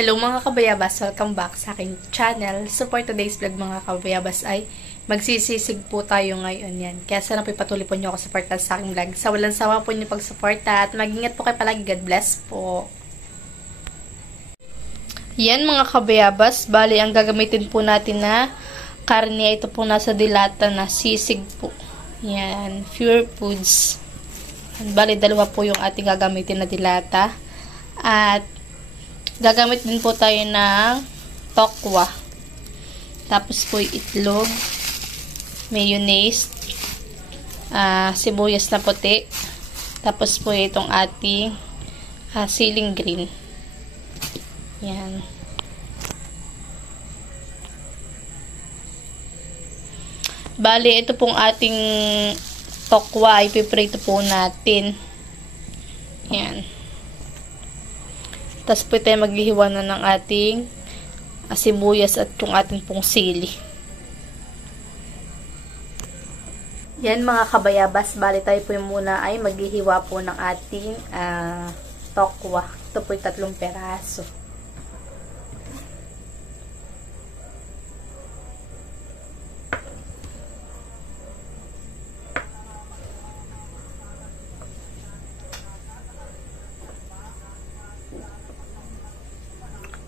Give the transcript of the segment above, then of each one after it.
Hello mga kabayabas! Welcome back sa aking channel. So for today's vlog mga kabayabas ay magsisisig po tayo ngayon yan. Kaya sana po ipatuloy po niyo ako suporta sa aking vlog. Sa walang sawa po niyo pagsuporta at mag-ingat po kayo palagi. God bless po. Yan mga kabayabas. Bali ang gagamitin po natin na karne. Ito po nasa dilata na sisig po. Yan. Pure Foods. Bali dalawa po yung ating gagamitin na dilata. At gagamit din po tayo ng tokwa. Tapos po itlog, mayonnaise, sibuyas na puti. Tapos po itong ating siling green. Yan. Bali, ito pong ating tokwa, ipiprito po natin. Yan. Tapos po tayo maghihiwa na ng ating sibuyas at yung ating pong sili. Yan mga kabayabas, bali tayo po muna ay maghihiwa po ng ating tokwa. Ito po yung 3 peraso.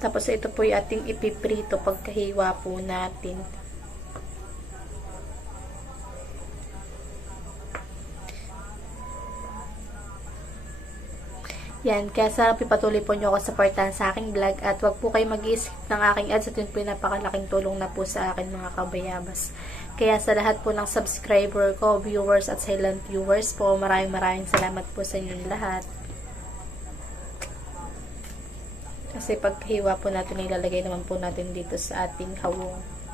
Tapos ito po yung ating ipiprito pagkahiwa po natin. Yan, kaya sana patuloy po nyo ako supportahan sa aking vlog at wag po kayo mag-i-skip ng aking ads at yun po yung napakalaking tulong na po sa akin mga kabayabas. Kaya sa lahat po ng subscriber ko, viewers at silent viewers po, maraming salamat po sa inyong lahat. Kasi paghiwa po natin, ilalagay naman po natin dito sa ating hawong.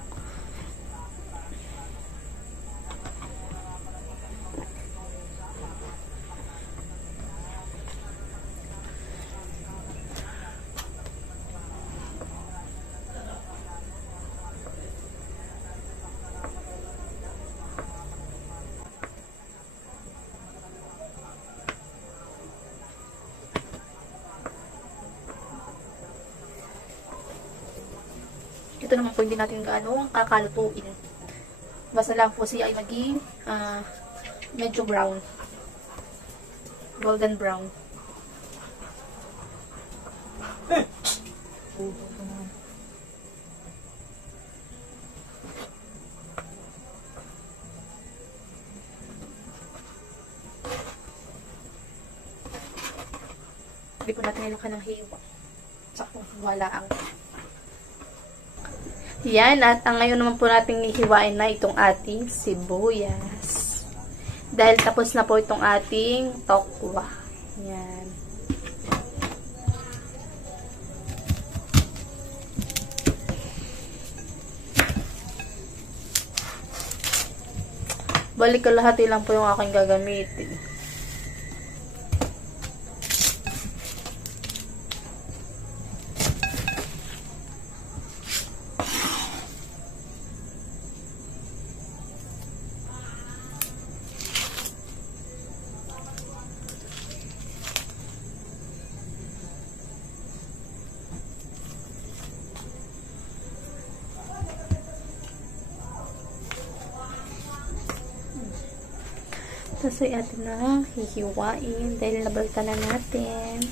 Ito naman po hindi natin gaano kakalutuin. Basta lang po siya ay maging medyo brown. Golden brown. Hindi po natin nilakan ng hiwa. Sakto, wala ang yan, at ang ngayon naman po natin hihiwain na itong ating sibuyas. Dahil tapos na po itong ating tokwa. Yan. Balik ko lahat lang po yung aking gagamitin. Tapos ay atin na hihiwain dahil nabalta na natin.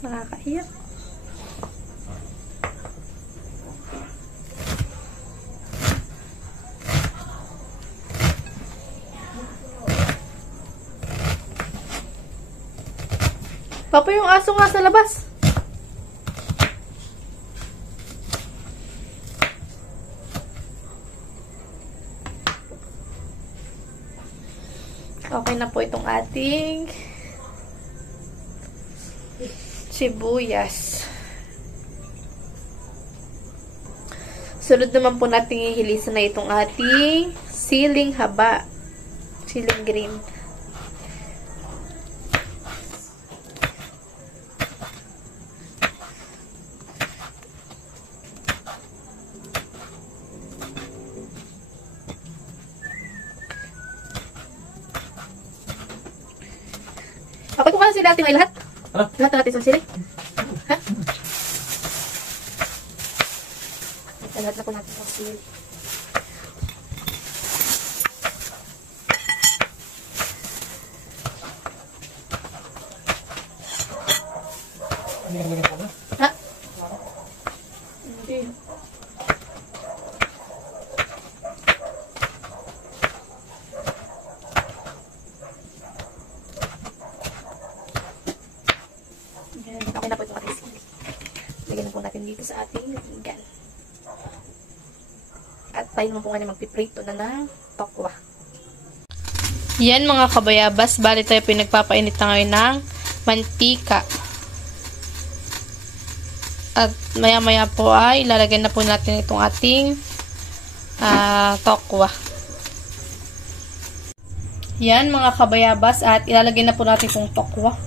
Nakakaiyak. Papa, yung aso nga sa labas. Okay na po itong ating sibuyas. Sunod naman po natin ihilisan na itong ating siling haba. siling green. Okay po ka sila ating ay lahat? Ano? Lahat natin sa sila? Ha? Lahat na po natin sa sila. Ha? Hindi. Okay na po itong ating sili. Lagyan na po natin dito sa ating linigan. At tayo naman po ngayon magpiprito na ng tokwa. Yan mga kabayabas, bali tayo pinagpapainit na ngayon ng mantika. At maya maya po ay lalagyan na po natin itong ating tokwa. Yan mga kabayabas, at ilalagay na po natin itong tokwa.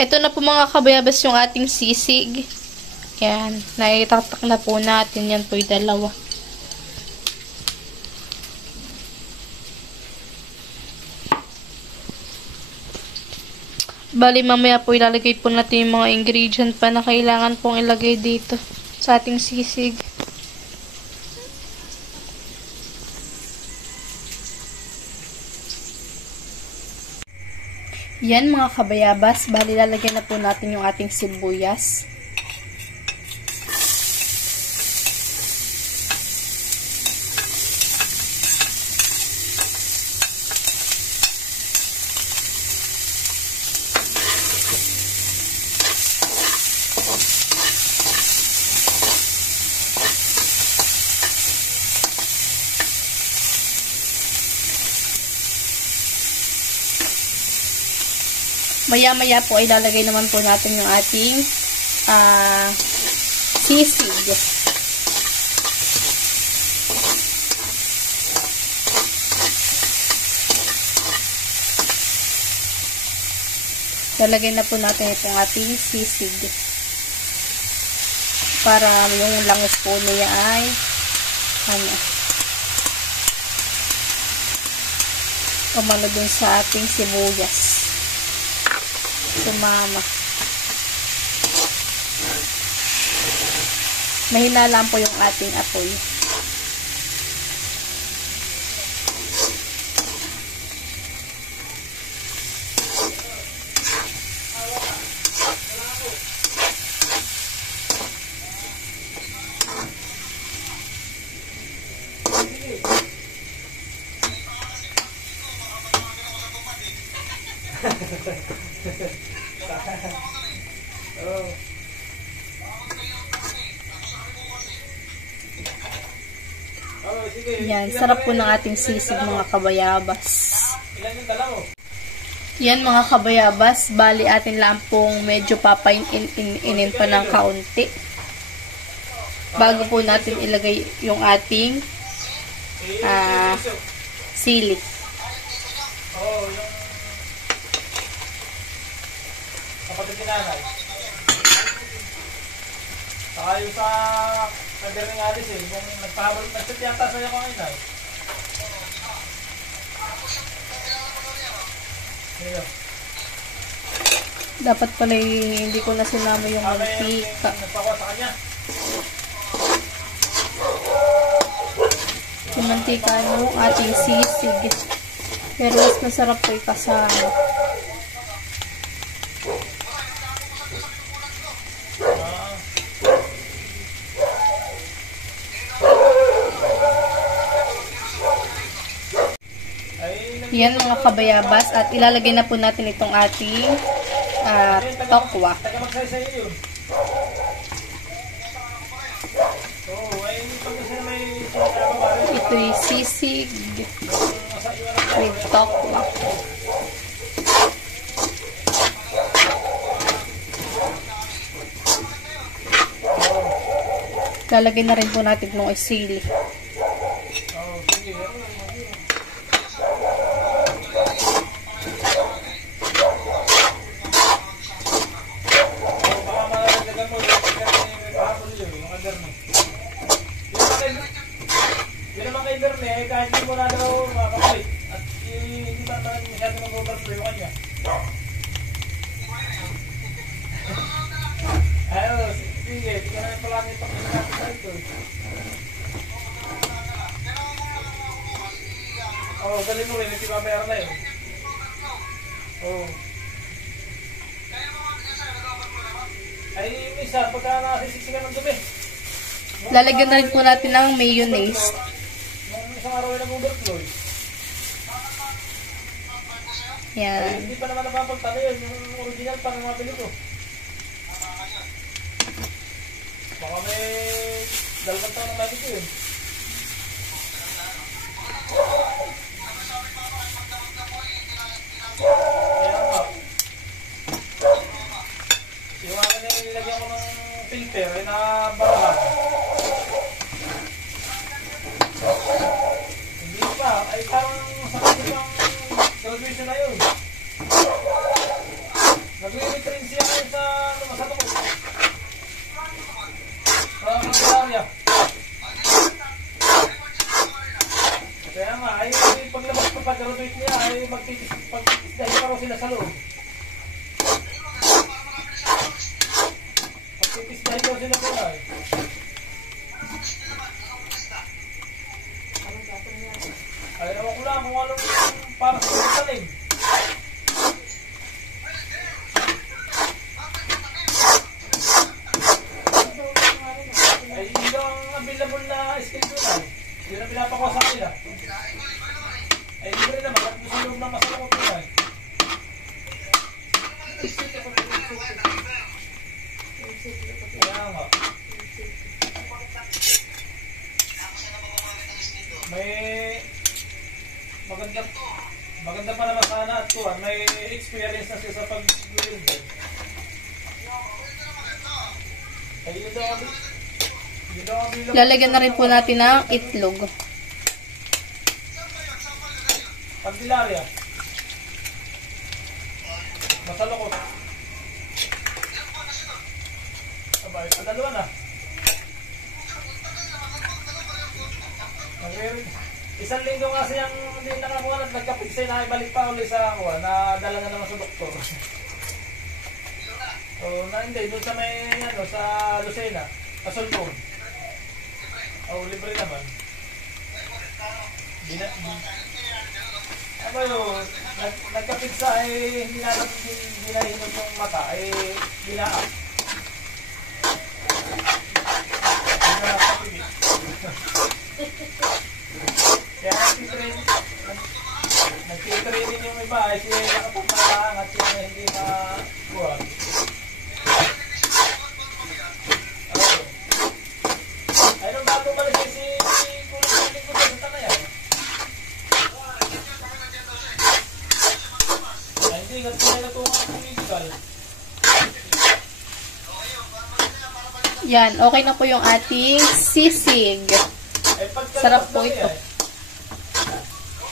Ito na po mga kabayabas yung ating sisig. Yan. Naitatak na po natin. Yan po yung dalawa. Bali mamaya po ilalagay po natin yung mga ingredient pa na kailangan pong ilagay dito sa ating sisig. Yan mga kabayabas, bali lalagyan na po natin yung ating sibuyas. Maya-maya po ay lalagay naman po natin yung ating sisig. Lalagay na po natin itong ating sisig. Para yung langos po niya ay umano dun sa ating sibuyas. Sumama. Mahina lang po yung ating apoy. Yan, sarap po ng ating sisig mga kabayabas. Yan mga kabayabas, bali atin lang pong medyo papainin pa ng kaunti. Bago po natin ilagay yung ating sili. Kapatid ni nanay. Saka yung sa nagdaring alis yung nagpahabol, nagsit yata sa'yo ko ngayon ay. Dapat pala hindi ko na sinama yung mantika. Nagpakuha sa kanya. Yung mantika ng ating sisig. Pero mas masarap po ikasama. Yan mga kabayabas. At ilalagay na po natin itong ating tokwa. Taga magsaysay yun. Oo, ay pag kasi na may sinababari. Ito'y sisig with tokwa. Lalagay na rin po natin ng sili. Oo, sige. Baka malalagan mo yung kahapon yun, yung under mo. Yun naman kay Berne, kahit hindi mo na daw makakapit. At hindi ba naman masyado mag-overflow yung kanya. Ayos, sige, tingnan namin pala nito kung natin sa ito. Oo, galing mo rin, nagtibabayar na yun. Oo. Ay, misa, pagka nakasisiksikan ng dumi. Lalagyan na rin po natin ng mayonnaise. Nung isang araw ay nag-overflow. Ay, Yan. hindi pa naman napapagtalo yun, yung original pa ng mabili ko. Baka may dalawang taon na mabili ko yun. Kaya nga. Yung akin ay nilagyan ko ng filter ay nabarahan. Hindi pa. Ay parang sa kasi pang graduation na yun. Nag-retrain siya ngayon sa lumasado ko. Sa Candelaria. Kaya nga, ay paglabas ko pag-graduate niya ay magtitis-dahil pa raw sila sa loob. Magtitis-dahil daw sila sila eh. Ay, ewan ko lang kung anong para sa mga talim. Ay, hindi daw ang available na schedule ay. Yun ang pinapakuha sa kanila. Ay, libre naman. At sa loob ng masalakot nila eh. Kaya nga. May maganda pa naman sana at kuhan. May experience na siya sa pag-build. Ay, yun daw ang Lalagyan na rin po natin ng itlog. Candelaria. Masalokot. Abay, dalawa na. Isang linggo kasi ang hindi nakakuha at nagkapiksay na ibalik pa ulit sa kuha na dala na naman sa doktor. O, na hindi, doon sa may, ano, sa Lucena, Pasulpong. O, libre naman. Ano yun, nagkapitsa ay hindi na hinahinog yung mata, ay binaak. Hindi na kapigit. Kaya nagtitraining yung iba ay siya nakapagmalaang at siya hindi na buwan. Ay, nung bago pala si Kulang Piling ko sa Tanayan. Ay, hindi, kasi na natuwa ng medical. Yan, okay na po yung ating sisig. Sarap po ito.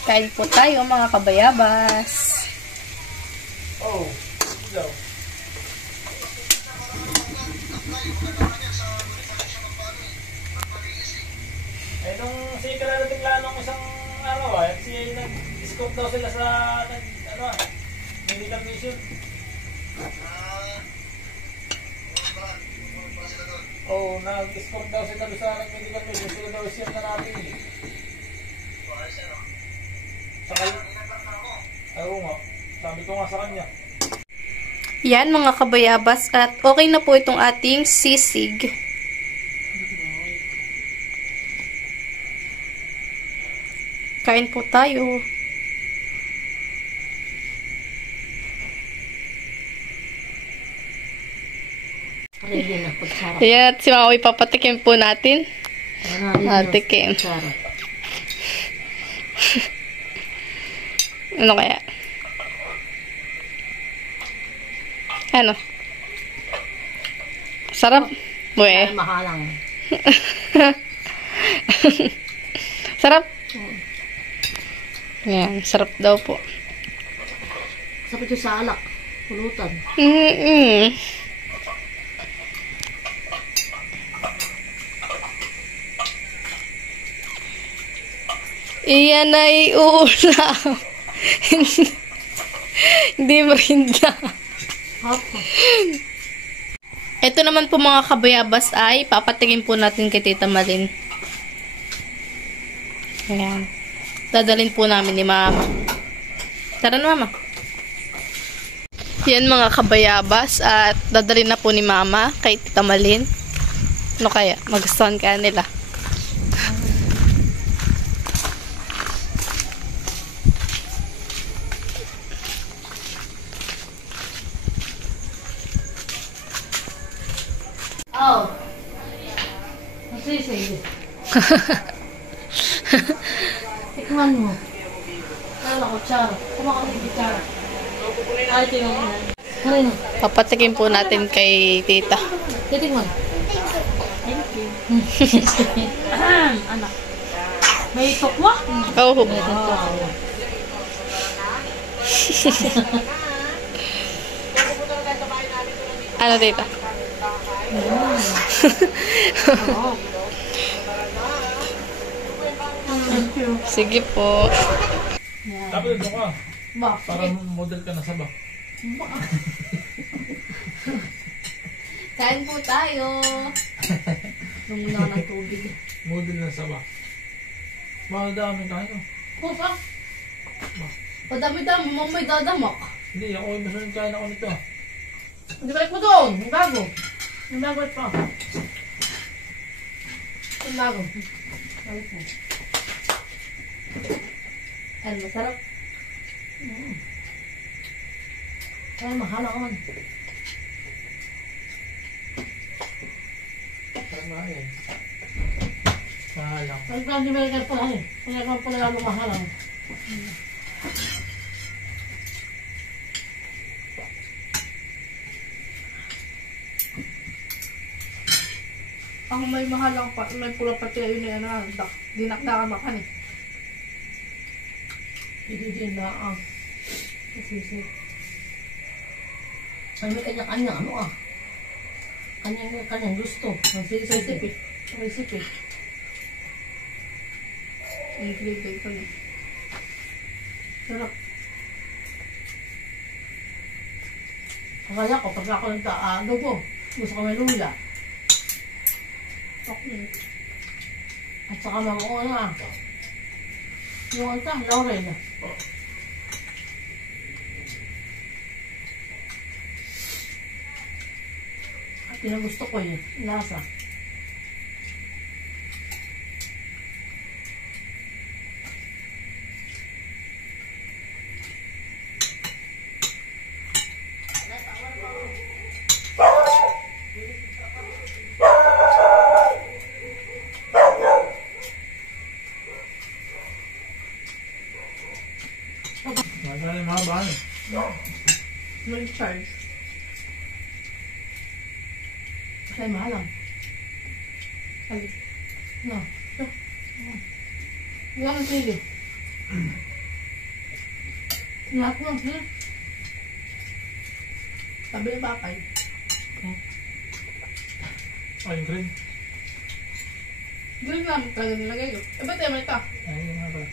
Kain po tayo mga kabayabas. Oh, daw. Eh, nung si Kalalating Lanong isang araw si nag-scope daw sila sa, medical mission. Oh, nag-scope daw sila sa medical mission. Sila daw siya na natin eh. Oo nga. Sabi ko nga sa kanya. Yan mga kabayabas at okay na po itong ating sisig. Kain po tayo. Ready na kutsara. Ayan, at si Mama ipapatikim po natin. Tikim. Kutsara. Ano kaya? Ano? Sarap. Ay, Buwe. mahalang. Sarap. Ayan, sarap daw po. Sabi ko sa alak. Pulutan. Mm-mm. Iyan ay ulam. Hindi merinda. Hapa. Ito naman po mga kabayabas ay papatingin po natin kay Tita Malin. Ayan. Dadalhin po namin ni Mama. Tara na, Mama. Yan mga kabayabas at dadalhin na po ni Mama kay Tita Malin. Ano kaya? Magustuhan kaya nila. Oh. Masisig. Tikman mo. Kala kutsara. Kumakang may kutsara. Ay, tingnan mo. Karino. Papatikin po natin kay Tita. Titikman. Thank you. Anak. May tukwa? Oh, Wow. ano Tita? Oo. Thank you. Sige po. Yan. Dapat ito ka. Bakit? Para model ka na sa ba. Kain po tayo. Lumuna ng tubig. Model na sa ba. Mga daming kain oh. Pusa. Padami-dami mo may dadamak. Hindi, ako yung gusto yung kain ako nito. Hindi balik mo doon. Yung bago. Yung bago ito. Yung bago. Balik mo. Ano, masarap? Kaya mahal ako man. Tama yan. Salang. Ang plan si Belikan pala eh. Kaya kung pala lalo mahal ako. Ang may mahal lang pa, may pula pati ayun na yan na dinakdakan makan eh. Hindi din na ang sisip. Ay, may kanya-kanya ano ah. Kanyang gusto. Ang sisip eh. Ang sisip eh. Ang grade ko niya. Sarap. Akala ko, pag ako nagtaado ko, gusto ko may luya. Okay. At saka mga ano ah. Yung anta, laurel. At pinagusto ko yun, lasa. Mga mga bahan eh. May charge. Kasi mahal lang. Alis. No. Wala kang sili. Lahat mo, sili. Sabi ng papay. Oh, yung green. Green namin talaga nilagay ko. Eh, ba't naman ito? Ay, yung nga pala.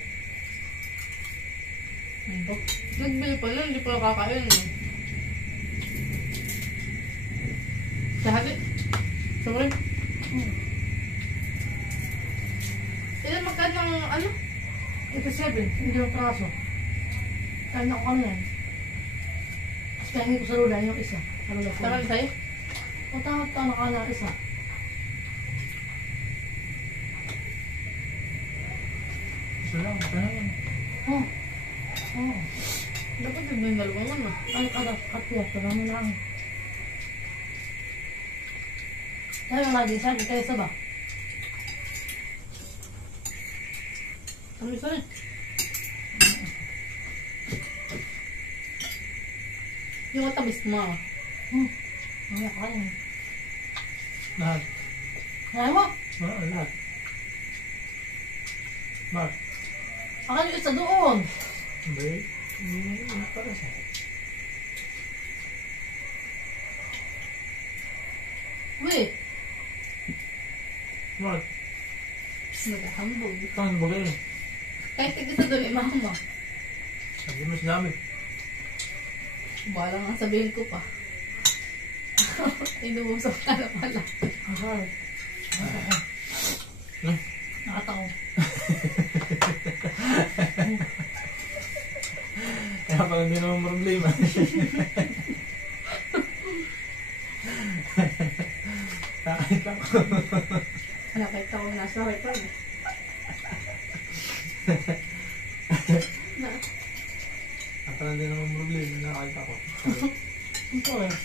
Nagbili pa yun, hindi pa nakakain eh. Lahat eh. Sorry. Ilan magkano ng ano? 87, hindi yung praso. Kaya na ko ano yan. Tapos kainin ko sa lula yung isa. Sa lula ko. Saan sa'yo? Matawag ka na ka na isa. Isa lang, kaya yan. Oh. Oh. Dapat yung dalawang ano. Ay, kada katya. Parang lang. Ano yung lagi siya? Kaya isa ba? Ano isa rin? Yung matamis mo. Ano ka rin? Lahat. Kaya mo? Oo, lahat. Mark. Akan yung isa doon. Hindi. Hindi para siya. Uy. Mark. Nagahambog. Saan ba kayo? Kahit tigisa doon yung mama. Sabi mo sinabi. Bala nga sabihin ko pa. Inuusap ka na pala. Aha. Nakataw. Kaya pala hindi naman problema. Nakakita ko. Nakita ko nasa record. Kaya pala hindi naman problema. Nakakita ko. Ito eh.